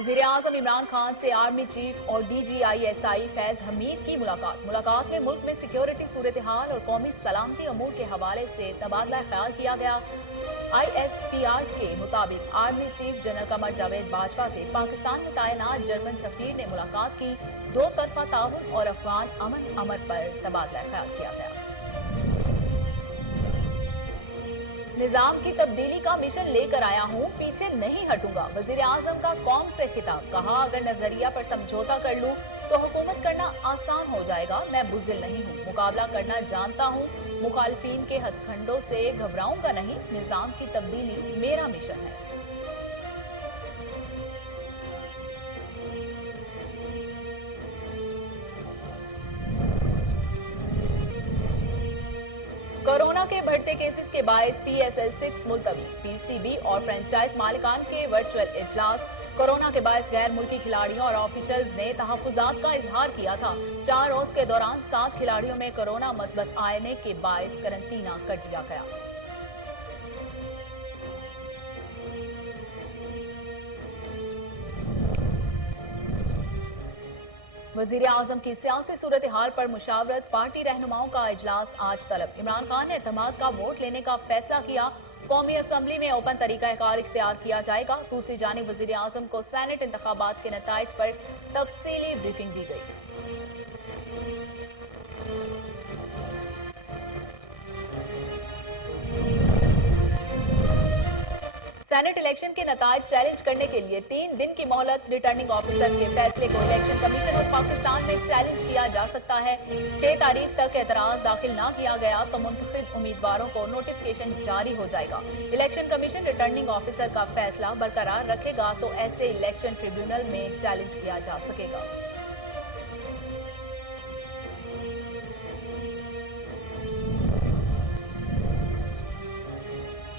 वज़ीर-ए-आज़म इमरान खान से army chief और DGISI फैज हमीद की मुलाकात में मुल्क में सिक्योरिटी सूरत हाल और कौमी सलामती अमूर के हवाले से तबादला ख्याल किया गया। ISPR के मुताबिक army chief general Qamar Javed Bajwa से पाकिस्तान में तैनात जर्मन सफीर ने मुलाकात की। दो तरफा ताउन और अफगान अमन पर तबादला ख्याल किया गया। निजाम की तब्दीली का मिशन लेकर आया हूं, पीछे नहीं हटूंगा। वज़ीर-ए-आज़म का कौम से खिताब। कहा, अगर नजरिया पर समझौता कर लूं तो हुकूमत करना आसान हो जाएगा। मैं बुज़दिल नहीं हूं, मुकाबला करना जानता हूं। मुखालफीन के हथकंडों से घबराऊंगा नहीं। निजाम की तब्दीली मेरा मिशन है। कोरोना के बढ़ते केसेस के बायस PSL-6 मुलतवी। PCB और फ्रेंचाइज मालिकान के वर्चुअल इजलास। कोरोना के बायस गैर मुल्की खिलाड़ियों और ऑफिसर्स ने तहफ्फुजात का इजहार किया था। 4 रोज के दौरान 7 खिलाड़ियों में कोरोना मस्बत आने के बायस करंटीना कर दिया गया। वज़ीर-ए-आज़म की सियासी सूरत हाल पर मुशावरत। पार्टी रहनुमाओं का इजलास आज तलब। इमरान खान ने एतमाद का वोट लेने का फैसला किया। कौमी असम्बली में ओपन तरीका-ए-कार इख्तियार किया जाएगा। दूसरी जानिब वज़ीर-ए-आज़म को सेनेट इंतखाबात के नताइज पर तफसीली ब्रीफिंग दी गई। सेनेट इलेक्शन के नताइज चैलेंज करने के लिए 3 दिन की मोहलत। रिटर्निंग ऑफिसर के फैसले को इलेक्शन कमीशन ऑफ पाकिस्तान में चैलेंज किया जा सकता है। 6 तारीख तक एतराज दाखिल न किया गया तो मुंतखब उम्मीदवारों को नोटिफिकेशन जारी हो जाएगा। इलेक्शन कमीशन रिटर्निंग ऑफिसर का फैसला बरकरार रखेगा तो ऐसे इलेक्शन ट्रिब्यूनल में चैलेंज किया जा सकेगा।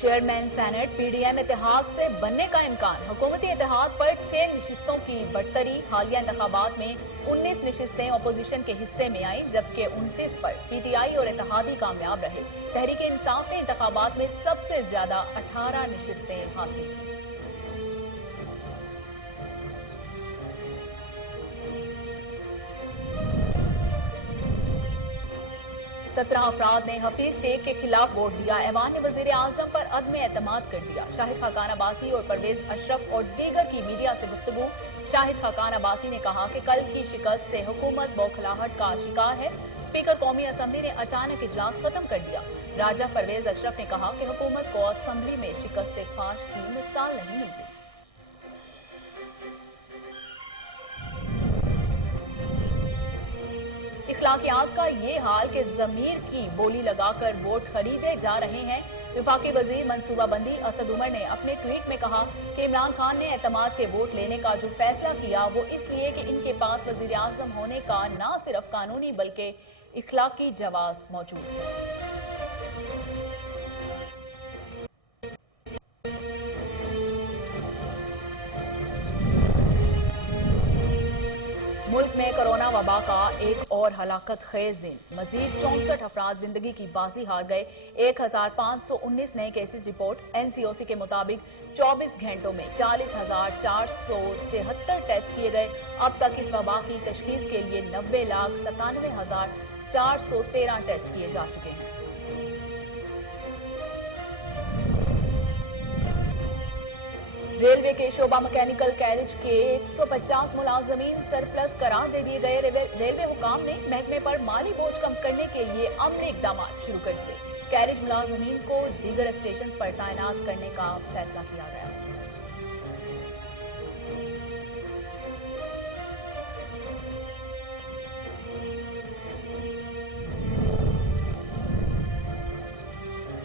चेयरमैन सेनेट PDM इत्तेहाद से बनने का इम्कान। हुकूमती इत्तेहाद पर 6 नशिस्तों की बढ़तरी। हालिया इंतखाबात में 19 नशिस्तें अपोजिशन के हिस्से में आई, जबकि 29 पर PTI और इत्तेहादी कामयाब रहे। तहरीक इंसाफ ने इंतखाबात में सबसे ज्यादा 18 नशिस्तें हासिल की। 17 अफराद ने हफीज शेख के खिलाफ वोट दिया। ऐवान ने वज़ीर-ए-आज़म पर अदम एतमाद कर दिया। शाहिद खाकान अब्बासी और परवेज अशरफ और दीगर की मीडिया से गुफ्तगू। शाहिद खाकान अब्बासी ने कहा कि कल की शिकस्त से हुकूमत बौखलाहट का शिकार है। स्पीकर कौमी असम्बली ने अचानक इजलास खत्म कर दिया। राजा परवेज अशरफ ने कहा कि हुकूमत को असम्बली में शिकस्त फाश की मिसाल नहीं मिलती। इखलाकियात का ये हाल कि जमीर की बोली लगाकर वोट खरीदे जा रहे हैं। विफाकी वजीर मनसूबाबंदी असद उमर ने अपने ट्वीट में कहा कि इमरान खान ने एतमाद के वोट लेने का जो फैसला किया वो इसलिए कि इनके पास वजीर-ए-आज़म होने का न सिर्फ कानूनी बल्कि इखलाकी जवाज मौजूद है। मुल्क में कोरोना वबा का एक और हलाकत खेज दिन। मजीद 64 अफराद जिंदगी की बाजी हार गए। 1519 नए केसेस रिपोर्ट। NCOC के मुताबिक 24 घंटों में 40,473 टेस्ट किए गए। अब तक इस वबा की तशखीस के लिए 90,97,413 टेस्ट किए जा चुके हैं। रेलवे के शोबा मैकेनिकल कैरेज के 150 मुलाजमीन सरप्लस करार दे दिए गए। रेलवे हुकाम ने महकमे पर माली बोझ कम करने के लिए अमली इकदाम शुरू कर दिए। कैरेज मुलाजमीन को दीगर स्टेशन पर तैनात करने का फैसला किया गया।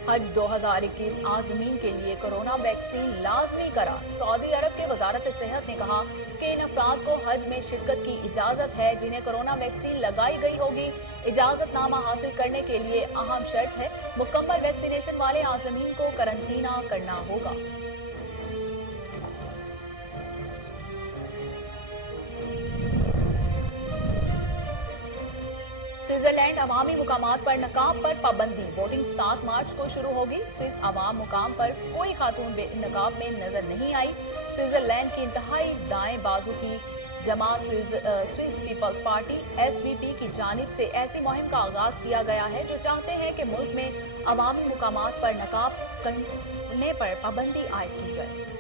हज 2021 आज़मीन के लिए कोरोना वैक्सीन लाजमी करार। सऊदी अरब के वजारत सेहत ने कहा कि इन अफराद को हज में शिरकत की इजाजत है जिन्हें कोरोना वैक्सीन लगाई गई होगी। इजाजतनामा हासिल करने के लिए अहम शर्त है मुकम्मल वैक्सीनेशन वाले आज़मीन को करंटीना करना होगा। स्विट्जरलैंड अवामी मुकामात पर नकाब पर पाबंदी। वोटिंग 7 मार्च को शुरू होगी। स्विस अवाम मुकाम पर कोई खातून नकाब में नजर नहीं आई। स्विट्जरलैंड की इंतहाई दाएं बाजू की जमात स्विस पीपल्स पार्टी SVP की जानिब से ऐसी मुहिम का आगाज किया गया है जो चाहते हैं कि मुल्क में अवामी मुकामात पर नकाब करने पर पाबंदी आयद की जाए।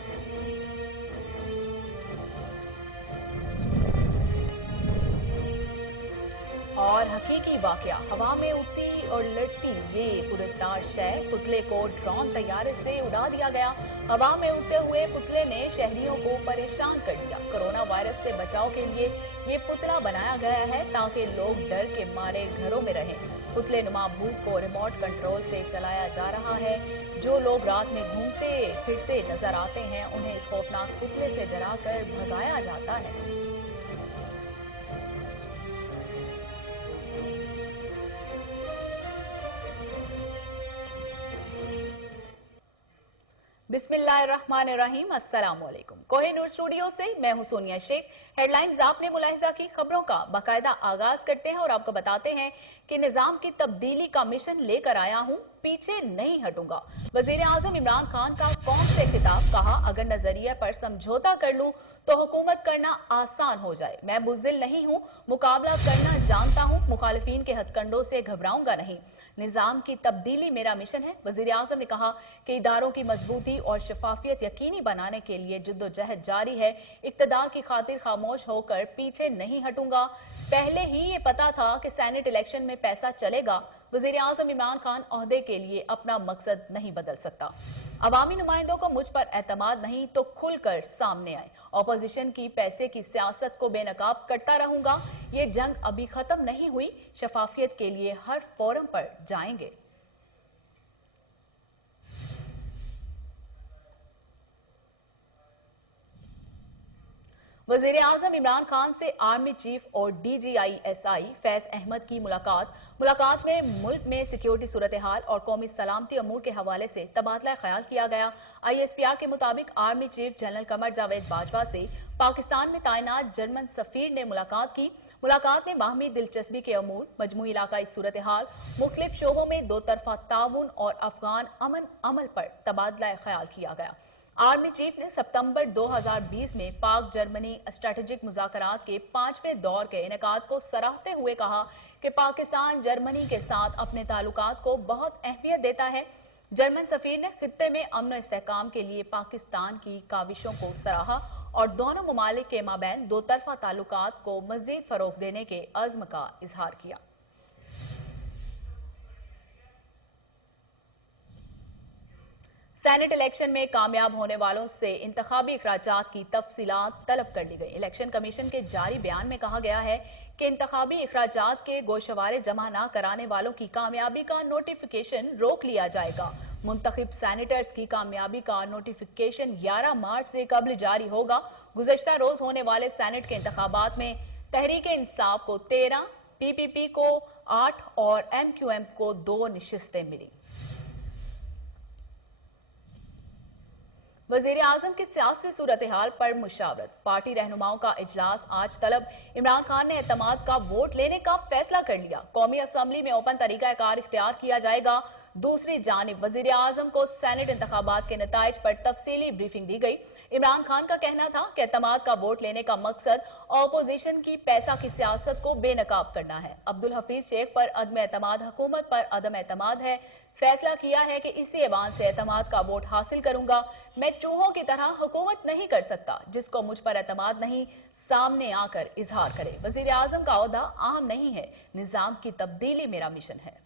और हकीकी वाकया, हवा में उड़ती और लड़ती ये पुरस्कार शय पुतले को ड्रोन तैयारे से उड़ा दिया गया। हवा में उड़ते हुए पुतले ने शहरियों को परेशान कर दिया। कोरोना वायरस से बचाव के लिए ये पुतला बनाया गया है ताकि लोग डर के मारे घरों में रहें। पुतले नुमा भूत को रिमोट कंट्रोल से चलाया जा रहा है। जो लोग रात में घूमते फिरते नजर आते हैं उन्हें इस खौफनाक पुतले से डराकर भगाया जाता है। बिस्मिल्लाहिर्रहमानिर्रहीम, अस्सलाम वालेकुम। कोहिनूर स्टूडियो से मैं हूं सोनिया शेख। हेडलाइंस आपने मुलाहिजा की, खबरों का बाकायदा आगाज करते हैं और आपको बताते हैं कि निजाम की तब्दीली का मिशन लेकर आया हूं, पीछे नहीं हटूंगा। वजीर आजम इमरान खान का कौम से खिताब, कहा अगर नजरिए पर समझौता कर लूं तो हुकूमत करना आसान हो जाए। मैं बुज़दिल नहीं हूं, मुकाबला करना जानता हूं, मुखालिफिन के हथकंडों से घबराऊंगा नहीं। निजाम की तब्दीली मेरा मिशन है। वजीर आजम ने कहा कि इदारों की मजबूती और शफाफियत यकीनी बनाने के लिए जद्दोजहद जारी है। इक्तदार की खातिर खामोश होकर पीछे नहीं हटूंगा। पहले ही ये पता था कि सेनेट इलेक्शन में पैसा चलेगा। वजीर आजम इमरान खान ओहदे के लिए अपना मकसद नहीं बदल सकता। अवामी नुमाइंदों को मुझ पर एतमाद नहीं तो खुलकर सामने आए। ऑपोजिशन की पैसे की सियासत को बेनकाब करता रहूंगा। ये जंग अभी खत्म नहीं हुई। शफाफियत के लिए हर फोरम पर जाएंगे। वजीर आजम इमरान खान से आर्मी चीफ और DGI-SI फैज अहमद की मुलाकात में मुल्क में सिक्योरिटी सूरत हाल और कौमी सलामती अमूर के हवाले से तबादला ख्याल किया गया। ISPR के मुताबिक army chief general Qamar Javed Bajwa से पाकिस्तान में तैनात जर्मन सफीर ने मुलाकात की। मुलाकात में बाहमी दिलचस्पी के अमूर, मजमूई इलाकाई सूरत हाल, मुख्तलिफ शोबों में दो तरफा ताउन और अफगान अमन अमल पर तबादला ख्याल किया गया। आर्मी चीफ ने सितंबर 2020 में पाक जर्मनी स्ट्रेटेजिक मुज़ाकरात के 5वें दौर के इनेकाद को सराहते हुए कहा कि पाकिस्तान जर्मनी के साथ अपने ताल्लुकात को बहुत अहमियत देता है। जर्मन सफीर ने खित्ते में अमन और इस्तेहकाम के लिए पाकिस्तान की काविशों को सराहा और दोनों ममालिक के माबैन दो तरफा ताल्लुकात को मजीद फरोग देने के अज़्म का इजहार किया। सेनेट इलेक्शन में कामयाब होने वालों से इंतखाबी इखराजात की तफसीलात तलब कर ली गई। इलेक्शन कमीशन के जारी बयान में कहा गया है कि इंतखाबी इखराजात के गोशवारे जमा न कराने वालों की कामयाबी का नोटिफिकेशन रोक लिया जाएगा। मुंतखब सैनेटर्स की कामयाबी का नोटिफिकेशन 11 मार्च से कबल जारी होगा। गुज़श्ता रोज होने वाले सेनेट के इंतखाबात में तहरीक इंसाफ को 13, PPP को 8 और MQM को 2 नशिस्तें मिली। वजीर आजम की सियासी सूरत हाल पर मुशावरत, पार्टी रहनुमाओं का इजलास आज तलब। इमरान खान ने एतमाद का वोट लेने का फैसला कर लिया। कौमी असम्बली में ओपन तरीकाकार इख्तियार किया जाएगा। दूसरी जानिब वजीर आजम को सेनेट इंतखाबात के नताइज पर तफसीली ब्रीफिंग दी गई। इमरान खान का कहना था कि एतमाद का वोट लेने का मकसद ऑपोजिशन की पैसा की सियासत को बेनकाब करना है। अब्दुल हफीज शेख पर अदम एतमाद हुकूमत पर अदम एतमाद है। फैसला किया है कि इसी ऐवान से एतमाद का वोट हासिल करूंगा। मैं चूहों की तरह हुकूमत नहीं कर सकता। जिसको मुझ पर एतमाद नहीं, सामने आकर इजहार करे। वजीर आजम का ओहदा अहम नहीं है, निजाम की तब्दीली मेरा मिशन है।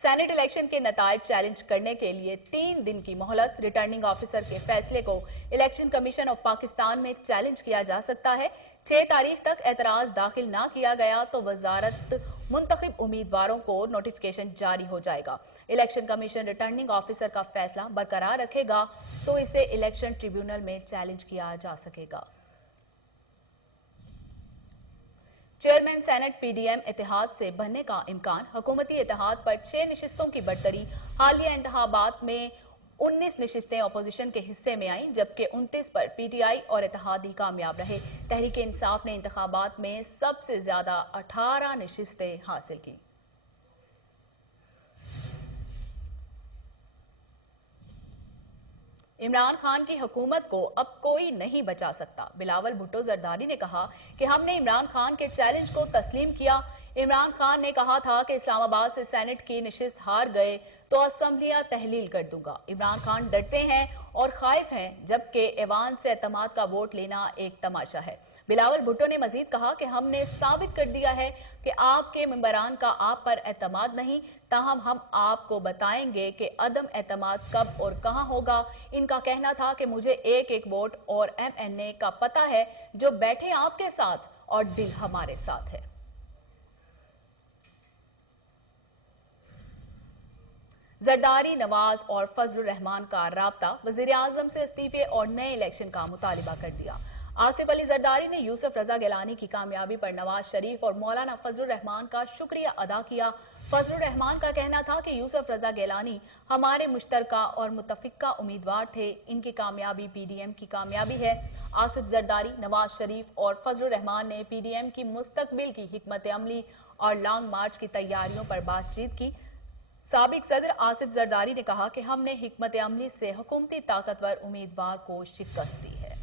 सेनेट इलेक्शन के नताइज चैलेंज करने के लिए 3 दिन की मोहलत। रिटर्निंग ऑफिसर के फैसले को इलेक्शन कमीशन ऑफ पाकिस्तान में चैलेंज किया जा सकता है। 6 तारीख तक एतराज दाखिल ना किया गया तो वजारत मुंतखब उम्मीदवारों को नोटिफिकेशन जारी हो जाएगा। इलेक्शन कमीशन रिटर्निंग ऑफिसर का फैसला बरकरार रखेगा तो इसे इलेक्शन ट्रिब्यूनल में चैलेंज किया जा सकेगा। चेयरमैन सेनेट PDM इत्तेहाद से बनने का इम्कान। हुकूमती इत्तेहाद पर 6 नशिस्तों की बढ़तरी। हालिया इंतखाबात में 19 नशिस्तें अपोजिशन के हिस्से में आईं, जबकि 29 पर पीटीआई और इत्तेहादी कामयाब रहे। तहरीक इंसाफ ने इंतखाबात में सबसे ज्यादा 18 नशिस्तें हासिल की। इमरान खान की हुकूमत को अब कोई नहीं बचा सकता। बिलावल भुट्टो जरदारी ने कहा कि हमने इमरान खान के चैलेंज को तस्लीम किया। इमरान खान ने कहा था कि इस्लामाबाद से सेनेट की नशिस्त हार गए तो असम्बलियां तहलील कर दूंगा। इमरान खान डरते हैं और खाइफ हैं, जबकि ऐवान से एतमाद का वोट लेना एक तमाशा है। बिलावल भुट्टो ने मजीद कहा कि हमने साबित कर दिया है कि आपके मेंबरान का आप पर एतमाद नहीं, ताहम हम आपको बताएंगे कि अदम एतमाद कब और कहां होगा। इनका कहना था कि मुझे एक एक वोट और एमएनए का पता है जो बैठे आपके साथ और दिल हमारे साथ है। जरदारी, नवाज और फजलुर रहमान का राब्ता, वजीर आजम से इस्तीफे और नए इलेक्शन का मुतालिबा कर दिया। आसिफ अली जरदारी ने यूसुफ रजा गिलानी की कामयाबी पर नवाज शरीफ और मौलाना फजलुर रहमान का शुक्रिया अदा किया। फजलुर रहमान का कहना था कि यूसुफ रजा गिलानी हमारे मुश्तरका और मुतफिका उम्मीदवार थे, इनकी कामयाबी पीडीएम की कामयाबी है। आसिफ जरदारी, नवाज शरीफ और फजलुर रहमान ने पीडीएम की मुस्तकबिल की हिकमत अमली और लॉन्ग मार्च की तैयारियों पर बातचीत की। साबिक सदर आसिफ जरदारी ने कहा कि हमने हिकमत अमली से हुकूमती ताकतवर उम्मीदवार को शिकस्त दी है।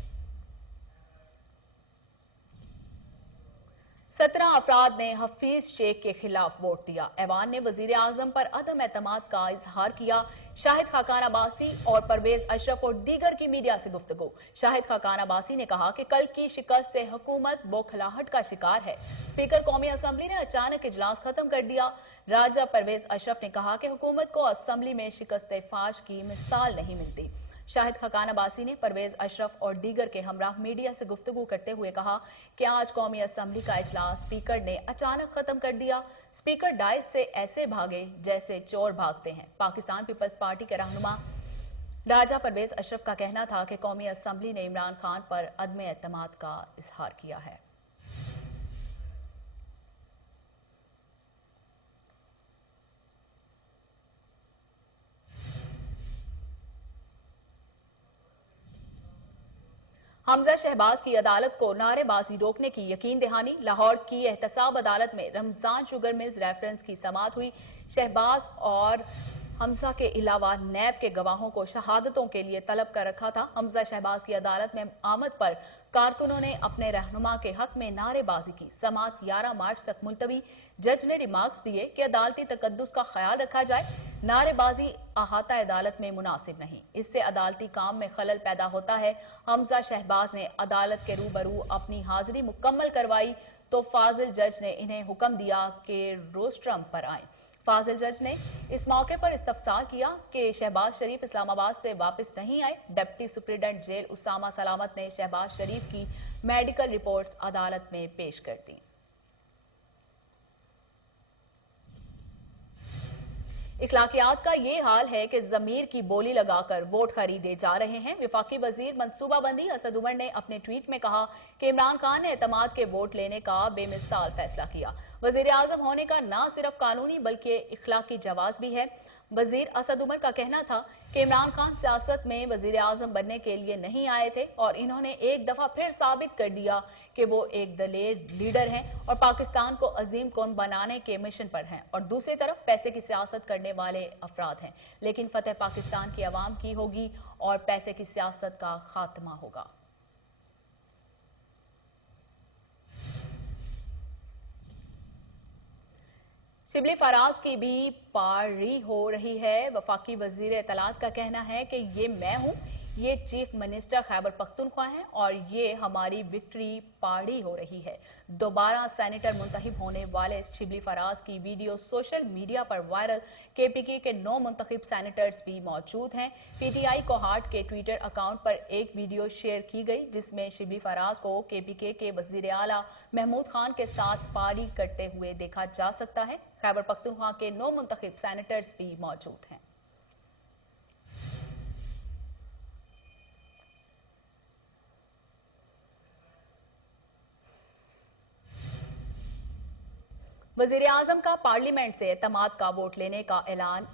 17 अफराद ने हफीज शेख के खिलाफ वोट दिया। ऐवान ने वजीर आजम पर अदम एतमाद का इजहार किया। शाहिद खाकान अब्बासी और परवेज अशरफ और दीगर की मीडिया से गुफ्तगू। शाहिद खाकान अब्बासी ने कहा कि कल की शिकस्त से हुकूमत बौखलाहट का शिकार है। स्पीकर कौमी असम्बली ने अचानक इजलास खत्म कर दिया। राजा परवेज अशरफ ने कहा कि हुकूमत को असम्बली में शिकस्त फाश की मिसाल नहीं मिलती। शाहिद खाकान अब्बासी ने परवेज अशरफ और दीगर के हमराह मीडिया से गुफ्तगू करते हुए कहा कि आज कौमी असम्बली का इजलास स्पीकर ने अचानक खत्म कर दिया। स्पीकर डाइस से ऐसे भागे जैसे चोर भागते हैं। पाकिस्तान पीपल्स पार्टी के रहनुमा राजा परवेज अशरफ का कहना था कि कौमी असम्बली ने इमरान खान पर अदम एतमाद का इजहार किया है। हमजा शहबाज की अदालत को नारेबाजी रोकने की यकीन दहानी। लाहौर की एहतसाब अदालत में रमजान शुगर मिल्स रेफरेंस की समाअत हुई। शहबाज और हमजा के अलावा नैब के गवाहों को शहादतों के लिए तलब कर रखा था। हमजा शहबाज की अदालत में आमद पर कारकुनों ने अपने रहनुमा के हक में नारेबाजी की। समाअत 11 मार्च तक मुलतवी। जज ने रिमार्क्स दिए कि अदालती तकद्दुस का ख्याल रखा जाए। नारेबाजी अहाता अदालत में मुनासिब नहीं, इससे अदालती काम में खलल पैदा होता है। हमजा शहबाज ने अदालत के रूबरू अपनी हाजिरी मुकम्मल करवाई तो फाजिल जज ने इन्हें हुक्म दिया कि रोस्ट्रम पर आए। फाजिल जज ने इस मौके पर इस्तफसार किया कि शहबाज शरीफ इस्लामाबाद से वापस नहीं आए। डिप्टी सुप्रीडेंट जेल उसामा सलामत ने शहबाज शरीफ की मेडिकल रिपोर्ट्स अदालत में पेश कर दी। इखलाकियात का ये हाल है कि जमीर की बोली लगाकर वोट खरीदे जा रहे हैं। विफाकी वजीर मनसूबाबंदी असद उमर ने अपने ट्वीट में कहा कि इमरान खान ने एतमाद के वोट लेने का बेमिसाल फैसला किया। वजीर आजम होने का न सिर्फ कानूनी बल्कि इखलाकी जवाज भी है। वजीर असद उमर का कहना था कि इमरान खान सियासत में वजीर आजम बनने के लिए नहीं आए थे और इन्होंने एक दफा फिर साबित कर दिया कि वो एक दलेर लीडर हैं और पाकिस्तान को अजीम कौम बनाने के मिशन पर हैं, और दूसरी तरफ पैसे की सियासत करने वाले अफराद हैं। लेकिन फतेह पाकिस्तान की आवाम की होगी और पैसे की सियासत का खात्मा होगा। शिबली फराज की भी पारी हो रही है। वफाकी वजीर इत्तलात का कहना है कि ये मैं हूं, ये चीफ मिनिस्टर खैबर पख्तूनख्वा हैं और ये हमारी विक्ट्री पार्टी हो रही है। दोबारा सेनेटर मुंतखब होने वाले शिबली फराज की वीडियो सोशल मीडिया पर वायरल। केपीके के 9 मुंतखब सेनेटर्स भी मौजूद हैं। पीटीआई कोहाट के ट्विटर अकाउंट पर एक वीडियो शेयर की गई जिसमें शिबली फराज को केपीके के वजीर आला महमूद खान के साथ पारी करते हुए देखा जा सकता है। खैबर पख्तूनख्वा के 9 मुंतखब सेनेटर्स भी मौजूद हैं। वजीर आजम का पार्लियामेंट से एतमाद का वोट लेने का ऐलान।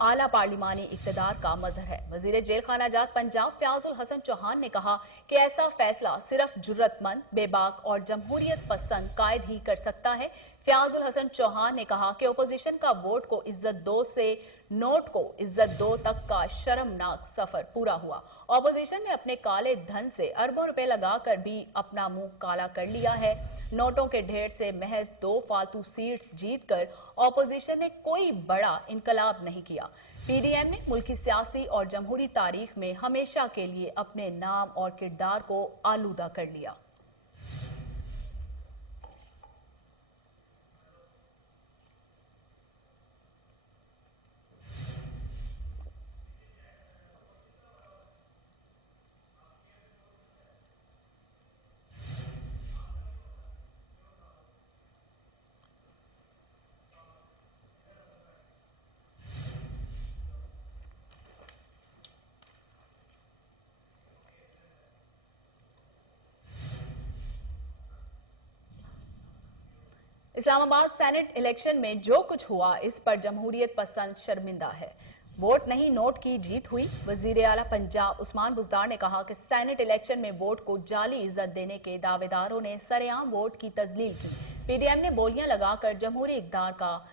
आला पार्लिमानी इक्तदार का मजहर है। वजीर जेल खाना जात पंजाब फयाजुल हसन चौहान ने कहा कि ऐसा फैसला सिर्फ जुर्रतमंद, बेबाक और जमहूरियत पसंद कायद ही कर सकता है। फयाजुल हसन चौहान ने कहा कि ओपोजिशन का वोट को इज्जत दो से नोट को इज्जत दो तक का शर्मनाक सफर पूरा हुआ। ओपोजिशन ने अपने काले धन से अरबों रुपए लगाकर भी अपना मुंह काला कर लिया है। नोटों के ढेर से महज 2 फालतू सीट्स जीतकर ऑपोजिशन ने कोई बड़ा इनकलाब नहीं किया। पीडीएम ने मुल्की सियासी और जमहूरी तारीख में हमेशा के लिए अपने नाम और किरदार को आलूदा कर लिया। इस्लामाबाद सेनेट इलेक्शन में जो कुछ हुआ इस पर जमहूरियत पसंद शर्मिंदा है। वोट नहीं नोट की जीत हुई। वजीर आला पंजाब उस्मान बुज़दार ने कहा कि सेनेट इलेक्शन में वोट को जाली इज्जत देने के दावेदारों ने सरेआम वोट की तजलील की। पीडीएम ने बोलियां लगाकर जमहूरी इक़दार का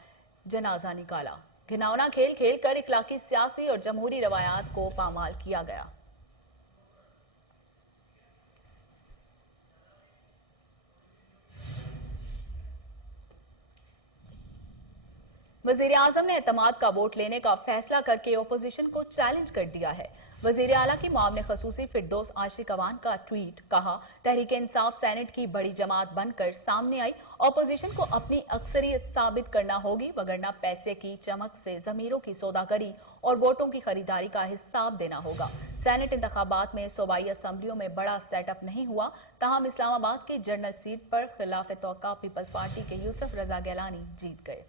जनाजा निकाला। घिनौना खेल खेल कर इखलाकी, सियासी और जमहूरी रवायात को पामाल किया गया। वजीर आजम ने एतमाद का वोट लेने का फैसला करके ओपोजिशन को चैलेंज कर दिया है। वजीर आला की मामले खसूसी फिरदौस आशिक अवान का ट्वीट, कहा तहरीक इंसाफ सेनेट की बड़ी जमात बनकर सामने आई। ओपोजिशन को अपनी अक्सरियत साबित करना होगी, वगरना पैसे की चमक से जमीरों की सौदागरी और वोटों की खरीदारी का हिसाब देना होगा। सेनेट इंतखाबात में सूबाई असम्बलियों में बड़ा सेटअप नहीं हुआ, ताहम इस्लामाबाद की जनरल सीट पर खिलाफ तौक़ा पीपल्स पार्टी के यूसुफ रजा गैलानी जीत गए।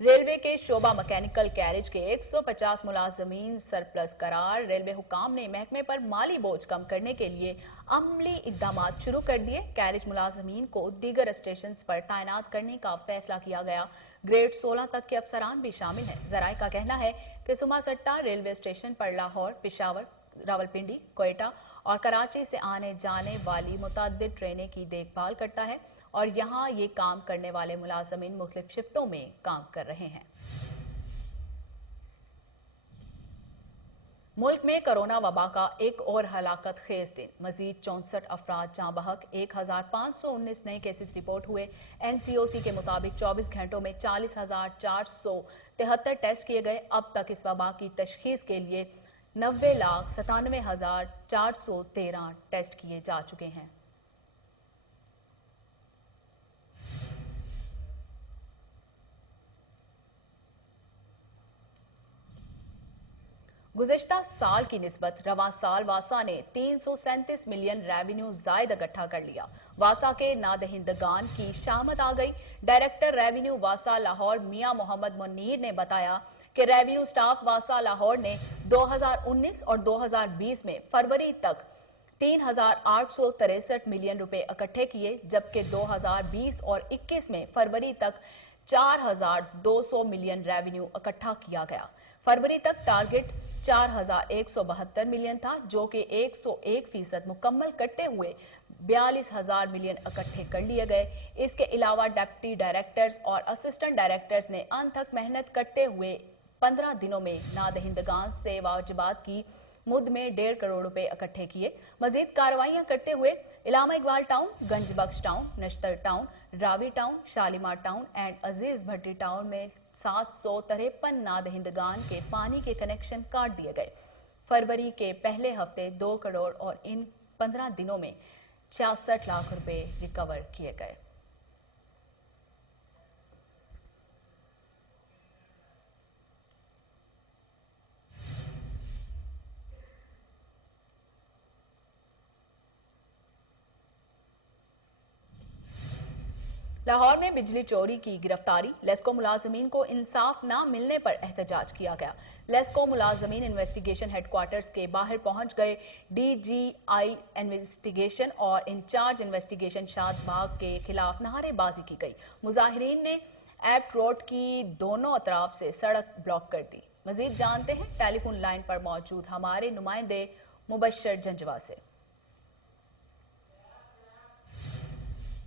रेलवे के शोबा मैकेनिकल कैरेज के 150 मुलाजमीन सरप्लस करार। रेलवे हुकाम ने महकमे पर माली बोझ कम करने के लिए अमली इकदाम शुरू कर दिए। कैरेज मुलाजमीन को दीगर स्टेशन पर तैनात करने का फैसला किया गया। ग्रेड 16 तक के अफसरान भी शामिल हैं। जराये का कहना है कि सुमा सट्टा रेलवे स्टेशन पर लाहौर, पिशावर, रावलपिंडी, कोयटा और कराची से आने जाने वाली मुतअद्दिद ट्रेनें की देखभाल करता है और यहाँ ये काम करने वाले मुलाजमीन मुख्तलिफ शिफ्टों में काम कर रहे हैं। मुल्क में कोरोना वबा का एक और हलाकत खेज दिन। मजीद 64 अफराद जाँ बहक, 1519 नए केसेस रिपोर्ट हुए। NCOC के मुताबिक 24 घंटों में 40,473 टेस्ट किए गए। अब तक इस वबा की तशखीस के लिए 90,97,413 टेस्ट किए जा चुके हैं। गुज़िश्ता साल की निस्बत रवां साल वासा ने 337 मिलियन रेवेन्यू जायद इकट्ठा कर लिया। वासा के नादहिंदगान की शामत आ गई। डायरेक्टर रेवेन्यू वासा लाहौर मियां मोहम्मद मुनीर ने बताया कि रेवेन्यू स्टाफ वासा लाहौर ने 2019 और 2020 में फरवरी तक 3,863 मिलियन रुपए इकट्ठे किए, जबकि 2020 और 21 में फरवरी तक 4,200 मिलियन रेवेन्यू इकट्ठा किया गया। फरवरी तक टारगेट 4,172 मिलियन था, जो कि 101% मुकम्मल करते हुए 42,000 मिलियन इकट्ठे कर लिए गए। इसके अलावा डिप्टी डायरेक्टर्स और असिस्टेंट डायरेक्टर्स ने अंत तक मेहनत करते हुए 15 दिनों में नादहिंदगान से वाजिबात की मुद में 1.5 करोड़ रुपए इकट्ठे किए। मजीद कार्रवाइयां करते हुए Allama Iqbal town, Ganjbakhsh town, Nishtar town, Ravi town, Shalimar town and Aziz Bhatti town में 753 नादहिंदगान के पानी के कनेक्शन काट दिए गए। फरवरी के पहले हफ्ते 2 करोड़ और इन 15 दिनों में 66 लाख रुपए रिकवर किए गए। लाहौर में बिजली चोरी की गिरफ्तारी। लेस्को मुलाजमीन को इंसाफ न मिलने पर एहतजाज किया गया। लेस्को मुलाजमीन इन्वेस्टिगेशन हेडक्वार्टर्स के बाहर पहुंच गए। DGI इन्वेस्टिगेशन और इंचार्ज इन्वेस्टिगेशन शाद बाग के खिलाफ नारेबाजी की गई। मुजाहिरीन ने एप्ट रोड की दोनों तरफ से सड़क ब्लॉक कर दी। मजीद जानते हैं टेलीफोन लाइन पर मौजूद हमारे नुमाइंदे मुबशर जंजवा से।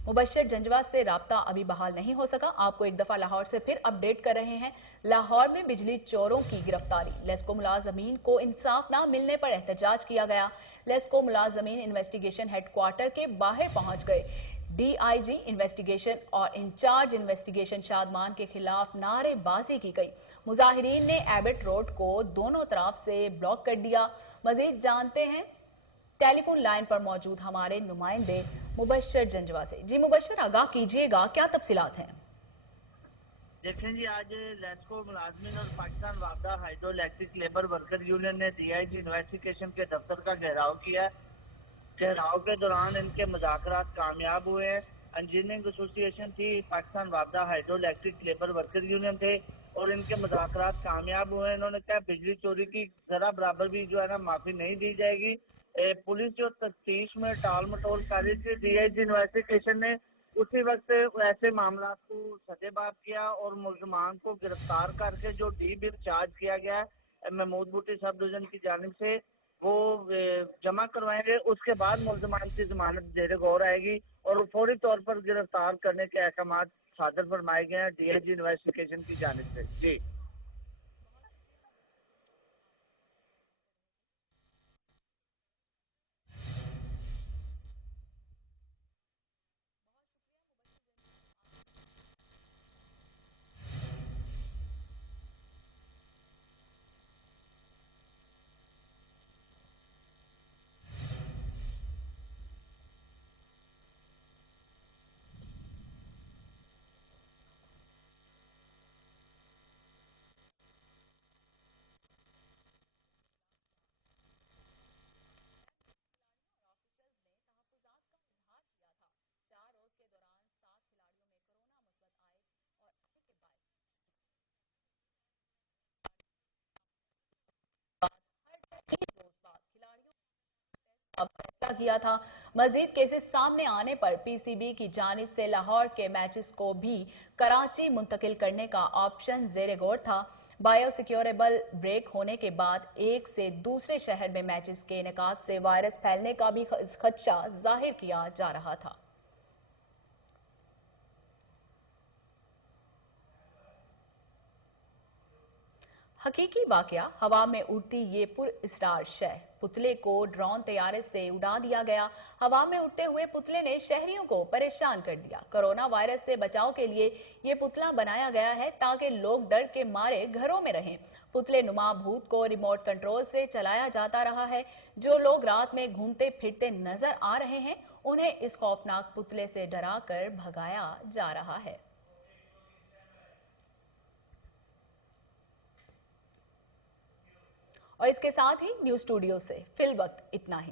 मुबशर जंजवा से राब्ता अभी बहाल नहीं हो सका। आपको एक दफा लाहौर से फिर अपडेट कर रहे हैं। लाहौर में बिजली चोरों की गिरफ्तारी। लेस्को मुलाजमीन को इंसाफ ना मिलने पर एहतजाज किया गया। लेस्को मुलाजमीन इन्वेस्टिगेशन हेडक्वार्टर के बाहर पहुंच गए। डीआईजी इन्वेस्टिगेशन और इंचार्ज इन्वेस्टिगेशन शादमान के खिलाफ नारेबाजी की गई। मुजाहिरीन ने एबट रोड को दोनों तरफ से ब्लॉक कर दिया। मजीद जानते हैं टेलीफोन लाइन पर मौजूद हमारे नुमाइंदे मुबशर जंजवा से। जी मुबशर, आगाह कीजिएगा, क्या तफसीलात हैं? देखें जी, आज लेस्को मुलाजमीन और पाकिस्तान वापदा hydro electric labour worker union ने डीआईजी इन्वेस्टिगेशन के दफ्तर का घेराव किया। घेराव के दौरान इनके मुज़ाकरात कामयाब हुए हैं। इंजीनियरिंग एसोसिएशन थी, पाकिस्तान वापदा hydro electric labour worker union थे और इनके मुज़ाकरात कामयाब हुए। इन्होंने कहा बिजली चोरी की जरा बराबर भी जो है ना माफी नहीं दी जाएगी। पुलिस जो तफ्तीश में टाल मटोल कर रही थी, डीआईजी इन्वेस्टिगेशन ने उसी वक्त ऐसे मामला को सदेबाब किया और मुल्जमान को गिरफ्तार करके जो डी बिल चार्ज किया गया है महमूद बूटी सब डिवीजन की जानिब से वो जमा करवाएंगे। उसके बाद मुल्जमान की जमानत जेर गौर आएगी और फौरी तौर पर गिरफ्तार करने के अहकाम सादर फरमाए गए हैं डीआईजी इन्वेस्टिगेशन की जानिब से। जी अब फैसला किया था। मजीद केसेस सामने आने पर पीसीबी की जानिब से लाहौर के मैचेस को भी कराची मुंतकिल करने का ऑप्शन जेर गौर था। बायोसिक्योरेबल ब्रेक होने के बाद एक से दूसरे शहर में मैचेस के इनेकाद से वायरस फैलने का भी खदशा जाहिर किया जा रहा था। हकीकी वाकया, हवा में उड़ती ये पुरस्टार शय पुतले को ड्रोन तैयारे से उड़ा दिया गया। हवा में उड़ते हुए पुतले ने शहरियों को परेशान कर दिया। कोरोना वायरस से बचाव के लिए ये पुतला बनाया गया है ताकि लोग डर के मारे घरों में रहें। पुतले नुमा भूत को रिमोट कंट्रोल से चलाया जाता रहा है। जो लोग रात में घूमते फिरते नजर आ रहे हैं उन्हें इस खौफनाक पुतले से डरा कर भगाया जा रहा है। और इसके साथ ही न्यूज स्टूडियो से फिल वक्त इतना ही।